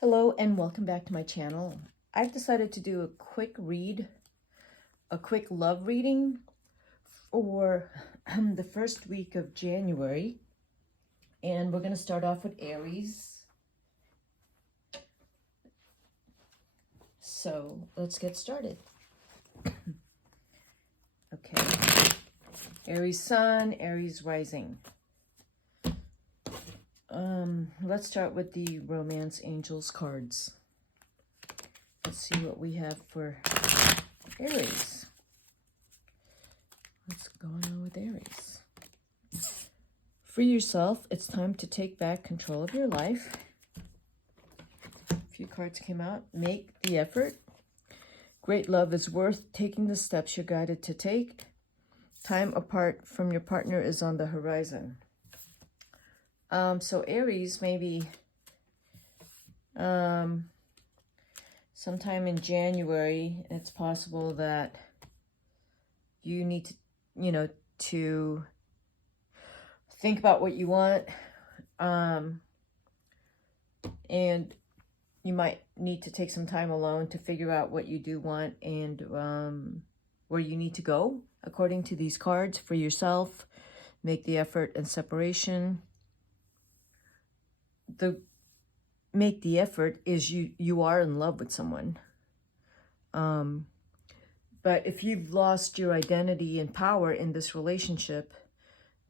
Hello and welcome back to my channel. I've decided to do a quick love reading for the first week of January. And we're going to start off with Aries. So let's get started. Okay. Aries Sun, Aries Rising. Let's start with the Romance Angels cards. Let's see what we have for Aries. What's going on with Aries? Free yourself. It's time to take back control of your life. A few cards came out. Make the effort. Great love is worth taking the steps you're guided to take. Time apart from your partner is on the horizon. So Aries, maybe sometime in January, it's possible that you need to, to think about what you want. And you might need to take some time alone to figure out what you do want and where you need to go, according to these cards, for yourself. Make the effort and separation. Make the effort is you are in love with someone. But if you've lost your identity and power in this relationship,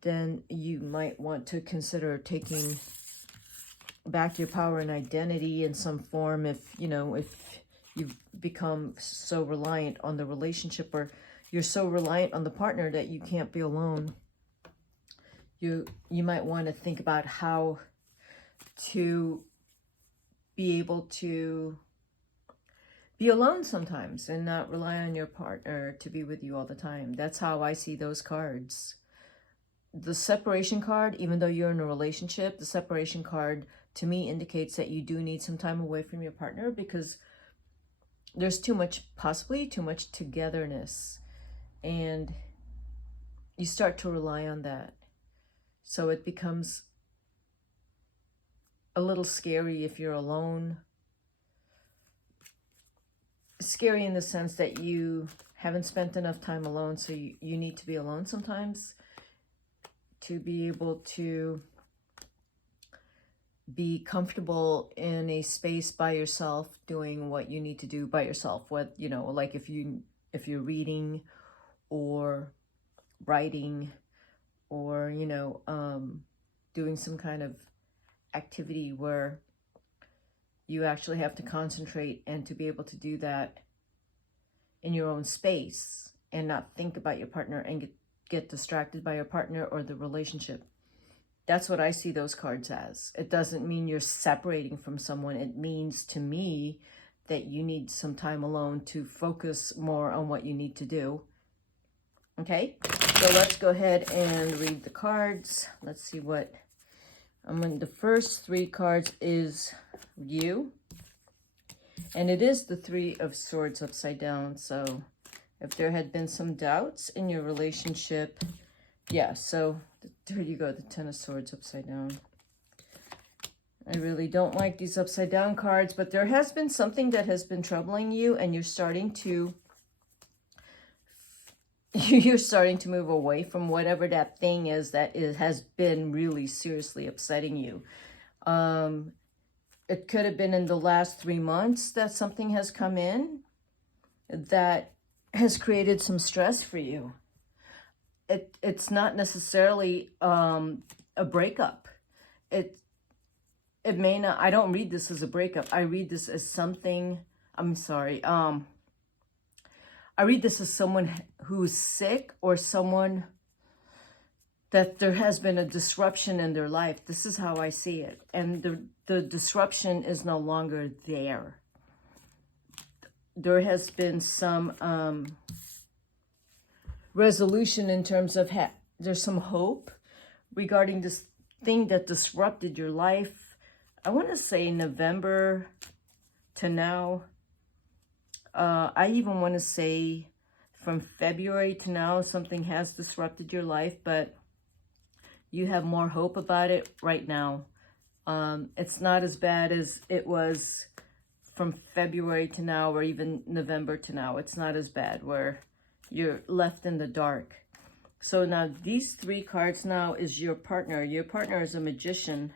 then you might want to consider taking back your power and identity in some form. If you've become so reliant on the relationship, or you're so reliant on the partner that you can't be alone, you might want to think about how to be able to be alone sometimes and not rely on your partner to be with you all the time. That's how I see those cards. The separation card, even though you're in a relationship, the separation card to me indicates that you do need some time away from your partner, because there's possibly too much togetherness, and you start to rely on that. So it becomes a little scary if you're alone. Scary in the sense that you haven't spent enough time alone, so you need to be alone sometimes to be able to be comfortable in a space by yourself, doing what you need to do by yourself. What, like if you're reading or writing or, doing some kind of activity where you actually have to concentrate, and to be able to do that in your own space and not think about your partner and get distracted by your partner or the relationship. That's what I see those cards as. It doesn't mean you're separating from someone. It means to me that you need some time alone to focus more on what you need to do. Okay, so let's go ahead and read the cards. Let's see what the first three cards is you. And it is the Three of Swords upside down. So if there had been some doubts in your relationship, yeah, so there you go, the Ten of Swords upside down. I really don't like these upside down cards, but there has been something that has been troubling you, and you're starting to move away from whatever that thing is that has been really seriously upsetting you. It could have been in the last 3 months that something has come in that has created some stress for you. It's not necessarily a breakup. It may not. I don't read this as a breakup. I read this as something. I'm sorry. I read this as someone who's sick, or someone that there has been a disruption in their life. This is how I see it. And the disruption is no longer there. There has been some resolution in terms of there's some hope regarding this thing that disrupted your life. I want to say November to now. I even want to say from February to now, something has disrupted your life, but you have more hope about it right now. It's not as bad as it was from February to now, or even November to now. It's not as bad where you're left in the dark. So now these 3 cards now is your partner. Your partner is a magician.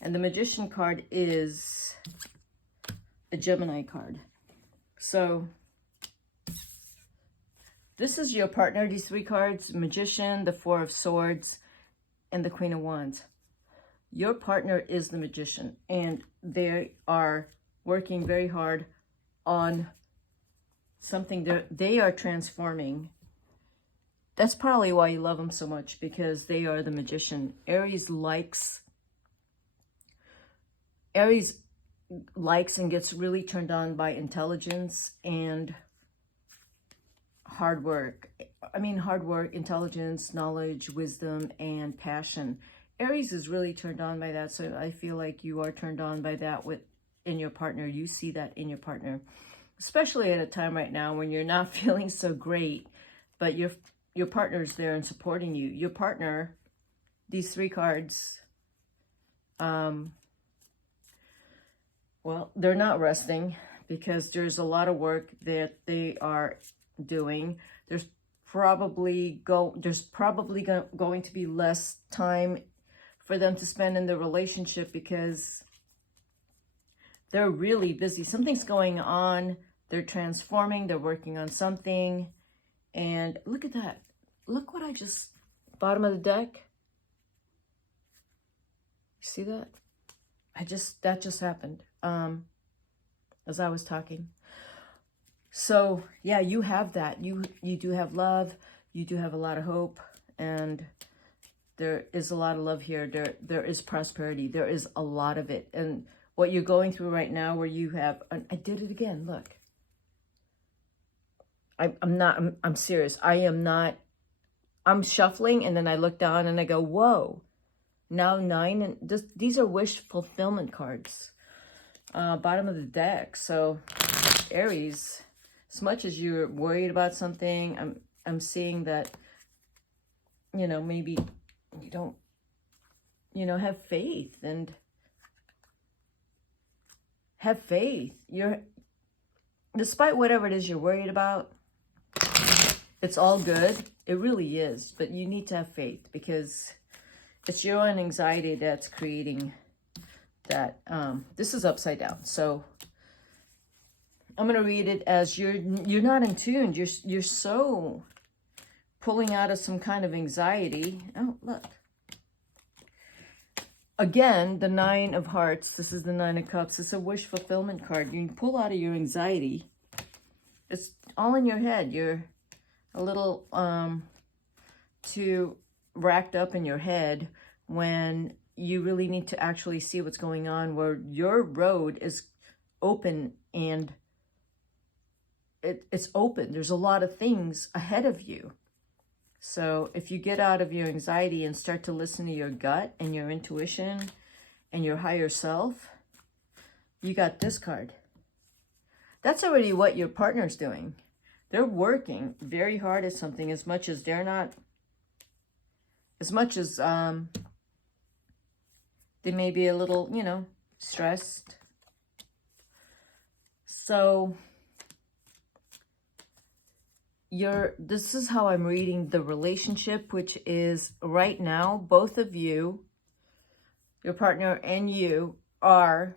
And the magician card is a Gemini card. So this is your partner, these 3 cards, magician, the 4 of swords, and the Queen of Wands. Your partner is the magician, and they are working very hard on something that they are transforming. That's probably why you love them so much, because they are the magician. Aries likes and gets really turned on by intelligence and hard work. I mean, hard work, intelligence, knowledge, wisdom, and passion. Aries is really turned on by that. So I feel like you are turned on by that in your partner. You see that in your partner, especially at a time right now when you're not feeling so great, but your partner's there and supporting you. Your partner, these 3 cards, well, they're not resting because there's a lot of work that they are doing. There's probably going to be less time for them to spend in the relationship because they're really busy. Something's going on. They're transforming. They're working on something. And look at that. Look what I just, bottom of the deck. See that? That just happened as I was talking. So yeah, you have that. You do have love. You do have a lot of hope, and there is a lot of love here. There is prosperity. There is a lot of it. And what you're going through right now, where you have, I did it again. Look, I'm serious. I'm shuffling, and then I look down and I go, whoa. Now 9, and these are wish fulfillment cards. Bottom of the deck. So Aries, as much as you're worried about something, I'm seeing that, maybe you don't, have faith and have faith. Despite whatever it is you're worried about, it's all good. It really is, but you need to have faith because it's your own anxiety that's creating that. This is upside down. So I'm going to read it as you're not in tune. You're so pulling out of some kind of anxiety. Oh, look. Again, the 9 of Hearts. This is the 9 of Cups. It's a wish fulfillment card. You can pull out of your anxiety. It's all in your head. You're a little too racked up in your head when you really need to actually see what's going on, where your road is open and it's open. There's a lot of things ahead of you. So if you get out of your anxiety and start to listen to your gut and your intuition and your higher self, you got this card. That's already what your partner's doing. They're working very hard at something, as much as they may be a little, stressed. So this is how I'm reading the relationship, which is right now, both of you, your partner and you, are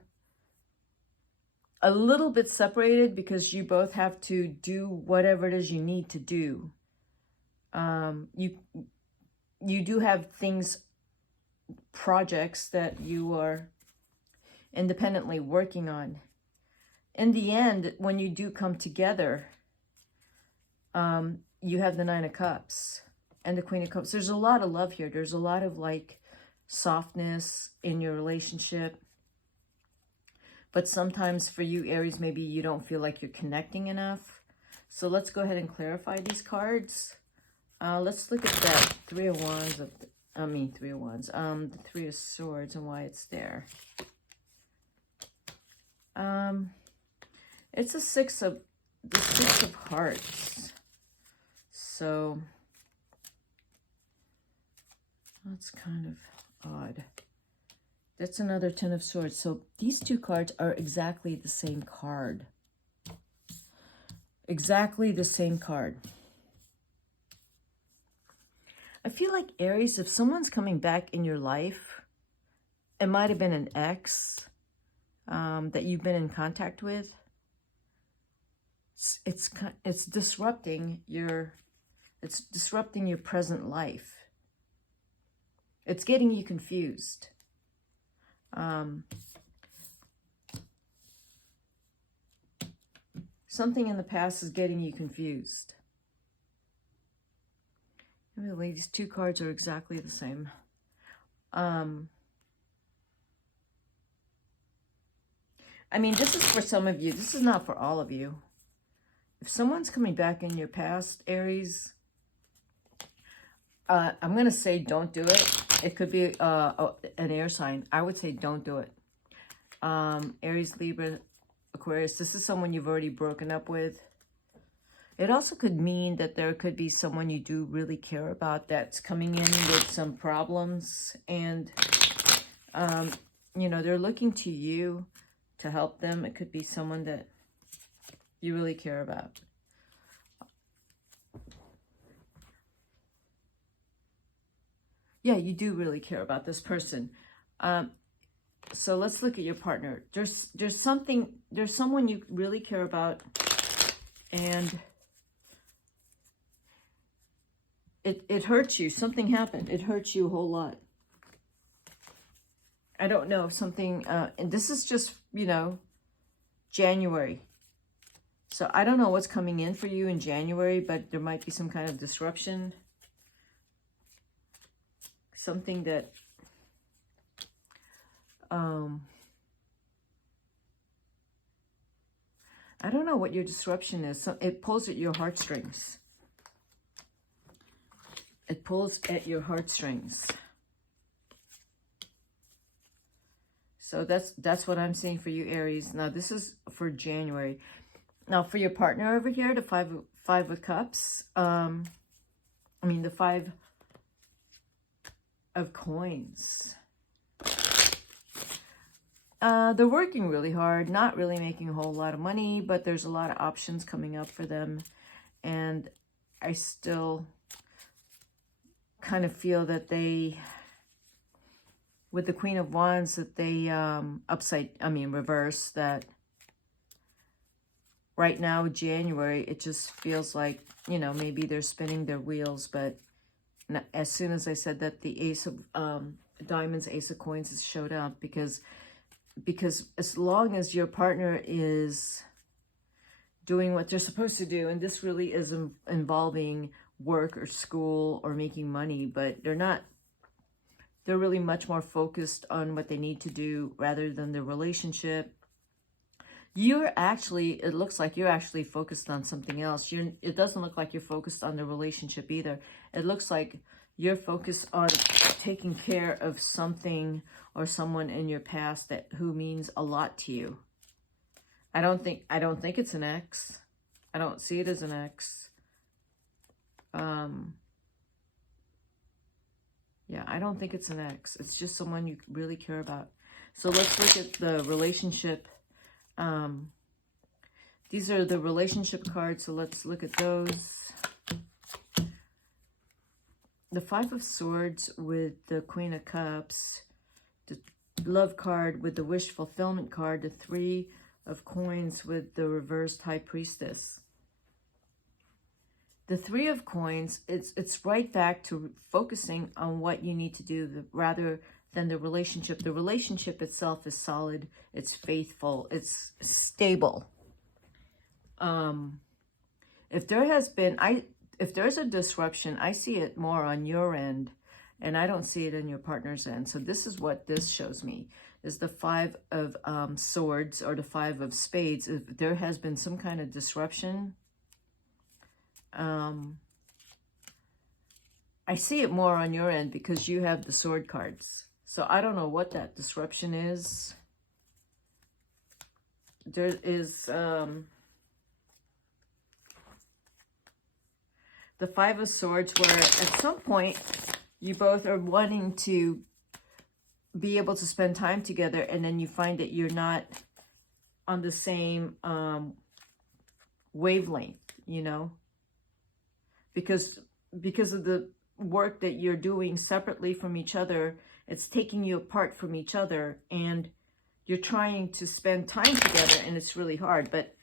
a little bit separated because you both have to do whatever it is you need to do. You do have projects that you are independently working on. In the end, when you do come together, you have the 9 of Cups and the Queen of Cups. There's a lot of love here. There's a lot of softness in your relationship. But sometimes for you, Aries, maybe you don't feel like you're connecting enough. So let's go ahead and clarify these cards. Let's look at that 3 of Wands. The 3 of Swords and why it's there. It's the 6 of Hearts. So that's kind of odd. That's another Ten of Swords. So these two cards are exactly the same card. Exactly the same card. I feel like, Aries, if someone's coming back in your life, it might have been an ex that you've been in contact with. It's disrupting your present life. It's getting you confused. Something in the past is getting you confused. Really, these two cards are exactly the same. I mean, this is for some of you. This is not for all of you. If someone's coming back in your past, Aries, I'm going to say don't do it. It could be an air sign. I would say don't do it. Aries, Libra, Aquarius, this is someone you've already broken up with. It also could mean that there could be someone you do really care about that's coming in with some problems. And, you know, they're looking to you to help them. It could be someone that you really care about. Yeah, you do really care about this person. So let's look at your partner. There's someone you really care about, and it hurts you. Something happened. It hurts you a whole lot. I don't know, something, and this is just, you know, January. So I don't know what's coming in for you in January, but there might be some kind of disruption. Something that, I don't know what your disruption is. So it pulls at your heartstrings. It pulls at your heartstrings. So that's what I'm seeing for you, Aries. Now, this is for January. Now, for your partner over here, the five of Cups. The 5 of Coins. They're working really hard, not really making a whole lot of money, but there's a lot of options coming up for them. And I still kind of feel that they, with the Queen of Wands, that they reverse, that right now, January, it just feels like, you know, maybe they're spinning their wheels. But as soon as I said that, the Ace of Diamonds, Ace of Coins has showed up, because as long as your partner is doing what they're supposed to do, and this really is involving work or school or making money, but they're really much more focused on what they need to do rather than the relationship. It looks like you're actually focused on something else. It doesn't look like you're focused on the relationship either. It looks like you're focused on taking care of something or someone in your past who means a lot to you. I don't think it's an ex. I don't see it as an ex. Yeah, I don't think it's an ex. It's just someone you really care about. So let's look at the relationship. These are the relationship cards, so let's look at those. The 5 of Swords with the Queen of Cups, the Love card with the Wish Fulfillment card, the 3 of Coins with the reversed High Priestess. The 3 of Coins, it's right back to focusing on what you need to do rather than the relationship. The relationship itself is solid, it's faithful, it's stable. If there's a disruption, I see it more on your end, and I don't see it on your partner's end. So this is what this shows me, is the 5 of Swords, or the 5 of Spades. If there has been some kind of disruption, I see it more on your end because you have the Sword cards. So I don't know what that disruption is. There is the 5 of Swords, where at some point you both are wanting to be able to spend time together, and then you find that you're not on the same wavelength, you know, because of the work that you're doing separately from each other. It's taking you apart from each other, and you're trying to spend time together, and it's really hard. But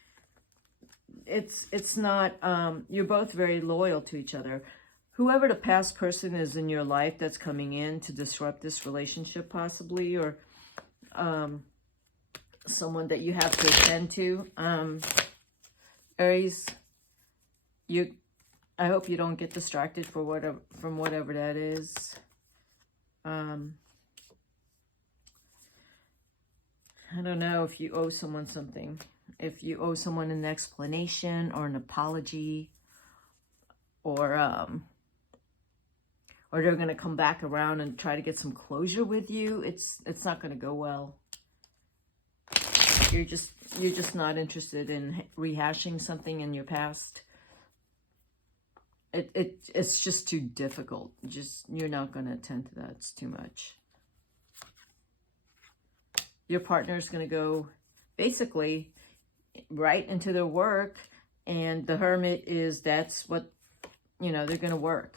it's not, you're both very loyal to each other. Whoever the past person is in your life that's coming in to disrupt this relationship possibly, or someone that you have to attend to, Aries, I hope you don't get distracted from whatever that is. I don't know if you owe someone something. If you owe someone an explanation or an apology, or they're going to come back around and try to get some closure with you, it's not going to go well. You're just not interested in rehashing something in your past. It's just too difficult. You're not going to attend to that. It's too much. Your partner is going to go basically right into their work, and the Hermit that's what, you know, they're going to work.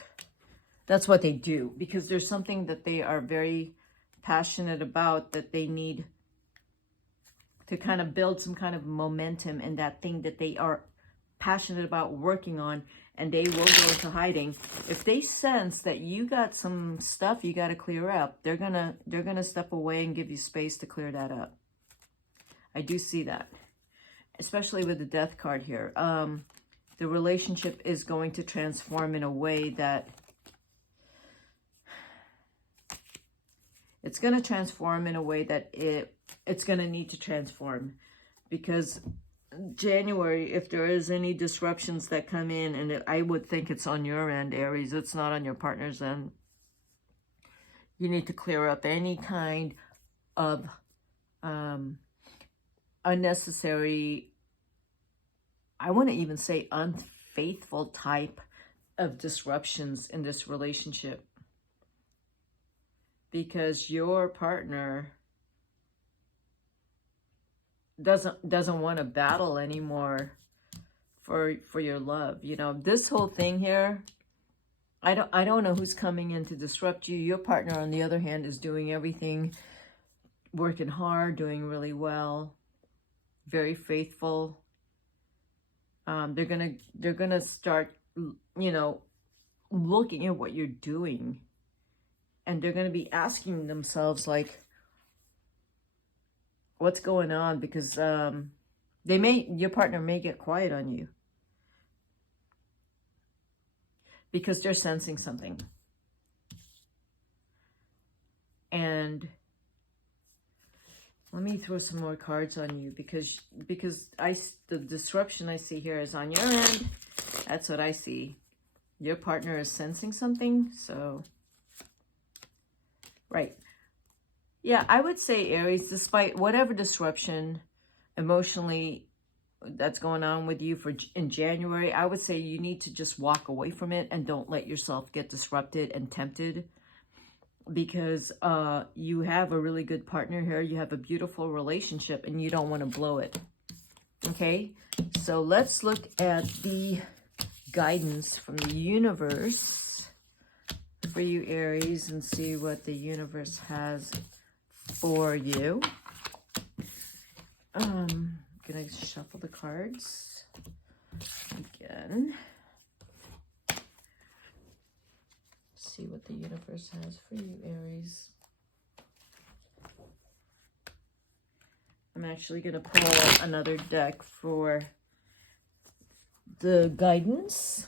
That's what they do, because there's something that they are very passionate about, that they need to kind of build some kind of momentum in that thing that they are passionate about working on, and they will go into hiding. If they sense that you got some stuff you got to clear up, they're gonna step away and give you space to clear that up. I do see that, especially with the Death card here. The relationship is going to transform in a way that it's going to transform in a way that it's going to need to transform, because January, if there is any disruptions that come in, and I would think it's on your end, Aries, it's not on your partner's end. You need to clear up any kind of unnecessary, I want to even say unfaithful type of disruptions in this relationship, because your partner doesn't want to battle anymore for your love. You know, this whole thing here, I don't know who's coming in to disrupt you. Your partner, on the other hand, is doing everything, working hard, doing really well, very faithful. They're gonna start, you know, looking at what you're doing, and they're gonna be asking themselves, like, what's going on? Because your partner may get quiet on you, because they're sensing something. And let me throw some more cards on you, because the disruption I see here is on your end. That's what I see. Your partner is sensing something, so right. Yeah, I would say, Aries, despite whatever disruption emotionally that's going on with you in January, I would say you need to just walk away from it and don't let yourself get disrupted and tempted, because you have a really good partner here. You have a beautiful relationship, and you don't want to blow it. Okay, so let's look at the guidance from the universe for you, Aries, and see what the universe has for you. I'm gonna shuffle the cards again. See what the universe has for you, Aries. I'm actually gonna pull another deck for the guidance.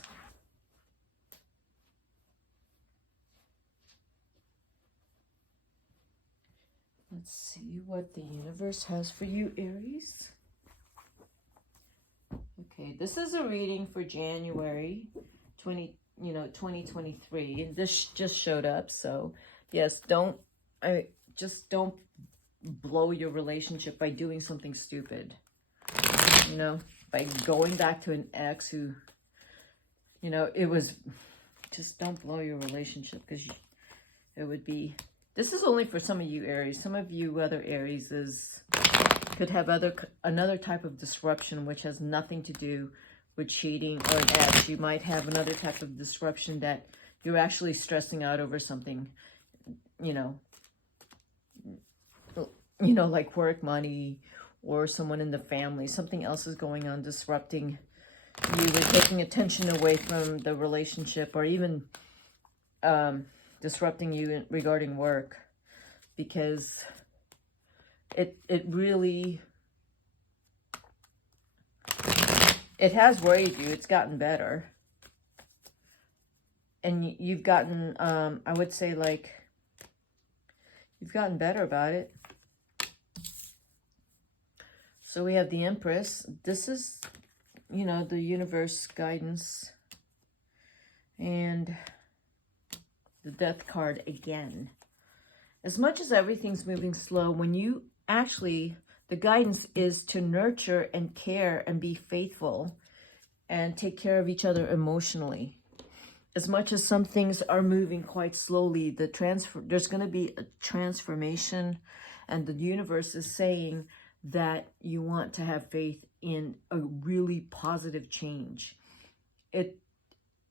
Let's see what the universe has for you, Aries. Okay, this is a reading for January 2023. And this just showed up, so yes, don't blow your relationship by doing something stupid. You know, by going back to an ex who, you know, just don't blow your relationship, because it would be This is only for some of you Aries. Some of you other Aries could have another type of disruption which has nothing to do with cheating or an ex. You might have another type of disruption that you're actually stressing out over something, you know, like work, money, or someone in the family. Something else is going on, disrupting you. We're taking attention away from the relationship, or even disrupting you regarding work, because it really, it has worried you. It's gotten better. And you've gotten, I would say, like, you've gotten better about it. So we have the Empress. This is, you know, the universe guidance. And the Death card again. As much as everything's moving slow, when you actually, the guidance is to nurture and care and be faithful and take care of each other emotionally. As much as some things are moving quite slowly, there's going to be a transformation, and the universe is saying that you want to have faith in a really positive change.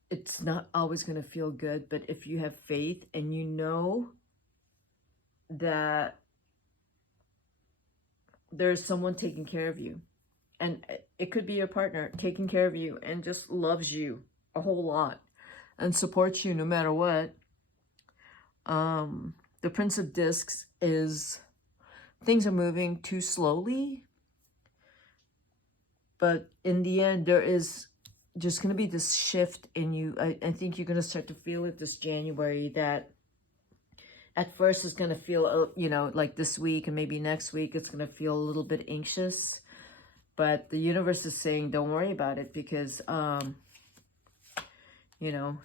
It's not always going to feel good, but if you have faith and you know that there's someone taking care of you, and it could be your partner taking care of you and just loves you a whole lot and supports you no matter what. The Prince of Discs is, things are moving too slowly, but in the end, there is just going to be this shift in you. I think you're going to start to feel it this January, that at first it's going to feel, you know, like this week and maybe next week, it's going to feel a little bit anxious. But the universe is saying, don't worry about it, because, you know,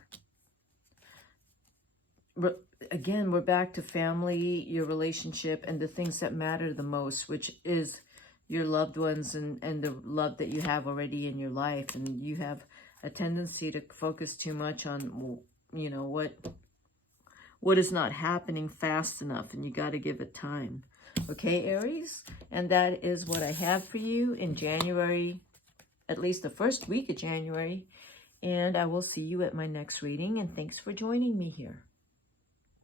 again, we're back to family, your relationship, and the things that matter the most, which is your loved ones and the love that you have already in your life. And you have a tendency to focus too much on, you know, what is not happening fast enough, and you got to give it time. Okay, Aries? And that is what I have for you in January, at least the first week of January. And I will see you at my next reading, and thanks for joining me here.